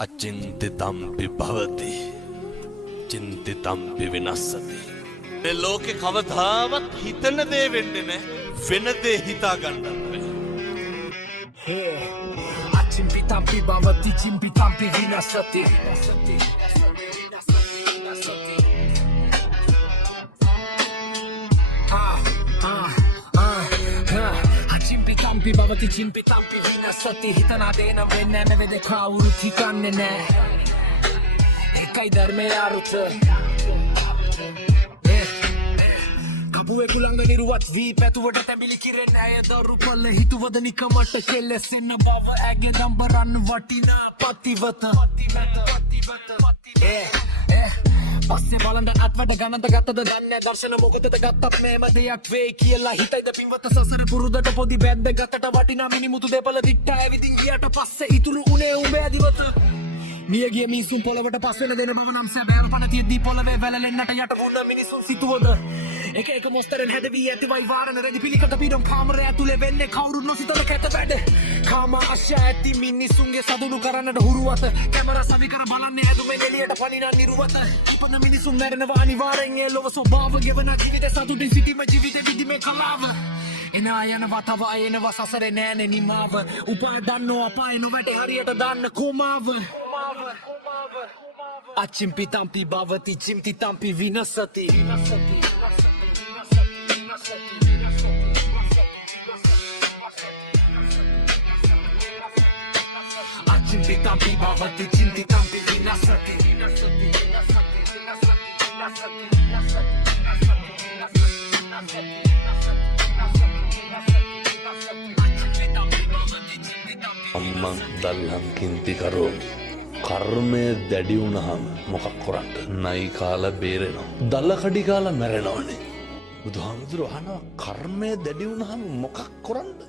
අචින්තිතම්පි භවති චින්තිතම්පි විනස්සති. මේ ලෝකේ කවදාවත් හිතන දේ වෙන්නේ නැහැ, වෙන දේ හිතා ගන්නත් බැහැ. අචින්තිතම්පි භවති චින්තිතම්පි විනස්සති. Chimpi bhavati chimpi tampi vinasati hitana dena venna me vede kawuru thikanne ne ekai dharme arutha kapuwe kulanga niruwat vi petuwata tembili kirenne ay daru palle hituwada nikamata kellesenna bava age dambaran watina patiwata පස්සේ බලන්න අත්වැඩ ගණන්ත ගත්තද දන්නේ දර්ශන මොකටද ගත්තත් මේම දෙයක් වෙයි කියලා හිතයිද පින්වත සසර පුරුදට පොඩි බැද්ද ගතට වටිනා මිනිමුතු දෙපළ දිට්ටා ඇවිදින් ගියට පස්සේ ඉතුරු උනේ උඹේ අදිවත මියගිය මිනිසුන් පොළවට පස් වෙන දෙන බව නම් සැබෑව පණ තියදී පොළවේ වැළලෙන්නට යට වුණ මිනිසුන් සිතුවද එක මොස්තරෙන් හැදවී ඇතිවයි වාරණ රෙදි පිළිකට පිටම් කාමරය ඇතුලේ වෙන්නේ කවුරුත් නොසිතන කැත වැඩ කාම ආශය ඇති මිනිසුන්ගේ සතුටු කරන්නට හුරුවත කැමරා සවිකර බලන්නේ ඇදුමෙන් එළියට පනිනා නිරුවත අපන මිනිසුන් මැරෙනවා අනිවාර්යෙන් ඒ ලොව ස්වභාව ගෙවන ජීවිත සතුටින් සිටීම ජීවිතේ විදිමේ කලාව එනා යනවා තව අයනවා සසරේ නෑනේ නිමාව උපාය දන්නෝ අපාය නොවැටේ හරියට දාන්න කොමාව අචිම්පි තම්පි භවති චිම්ති තම්පි විනසති Chimpi tampi bhavati chinti tampi vinasati අම්මං දල්හම් කින්ති කරෝමි. කර්මය දැඩි වුණාම මොකක් කරන්නද? නයි කාලා බේරෙනවා. දල කඩි කාලා මැරෙනවනේ. බුදුහාමුදුරුවෝ අහනවා කර්මය දැඩි වුණාම මොකක් කරන්නද?